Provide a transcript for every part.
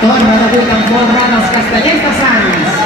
Torna debut en folre dels Castellers de Sants.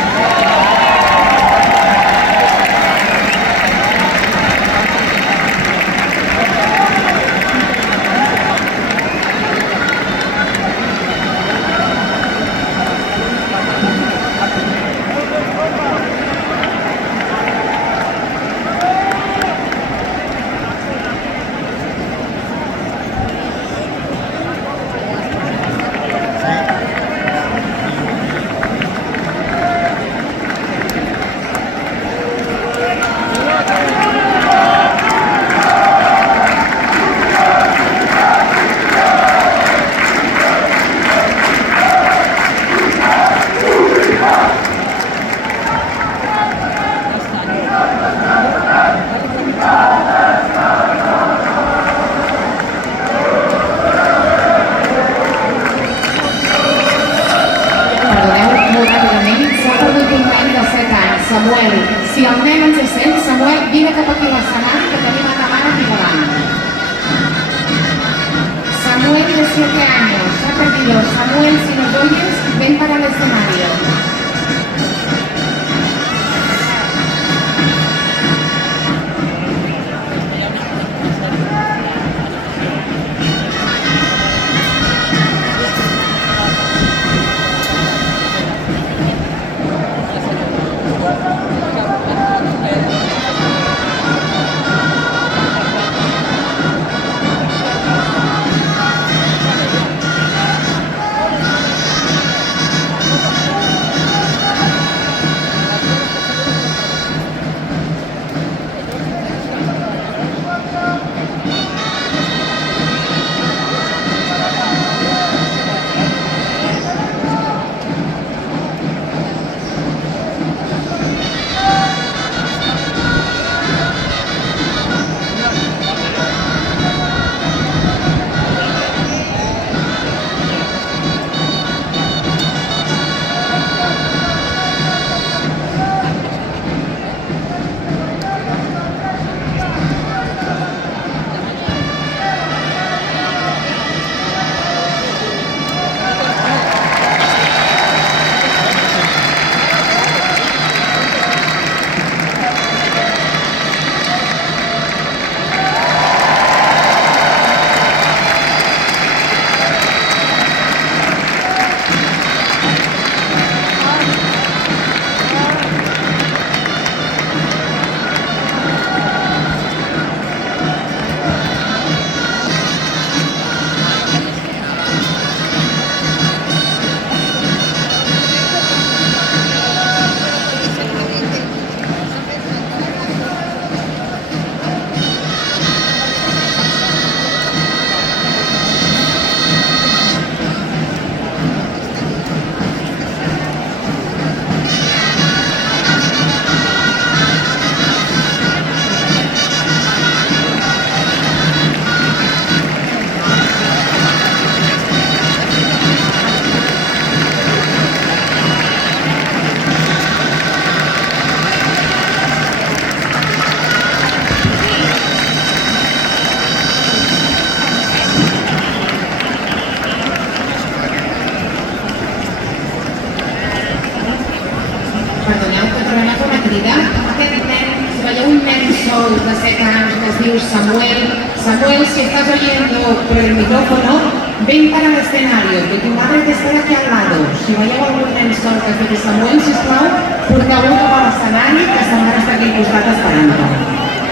Samuel, si el nen ens sent, Samuel, vine cap aquí a l'escenari que tenim a demana aquí davant. Samuel de 7 años, ha perdido. Samuel, si nos oyes, ven para el escenario. Perdoneu que trobem a una crida. Aquest nen, si veieu un nen sol de 7 anys que es diu Samuel. Samuel, si estás oyendo por el micrófono, ven para el escenario, que tu madre te espera aquí al lado. Si veieu algun nen sol que es diu Samuel, sisplau, porteu-lo cap a l'escenari, que sa mare està aquí al costat esperant-lo.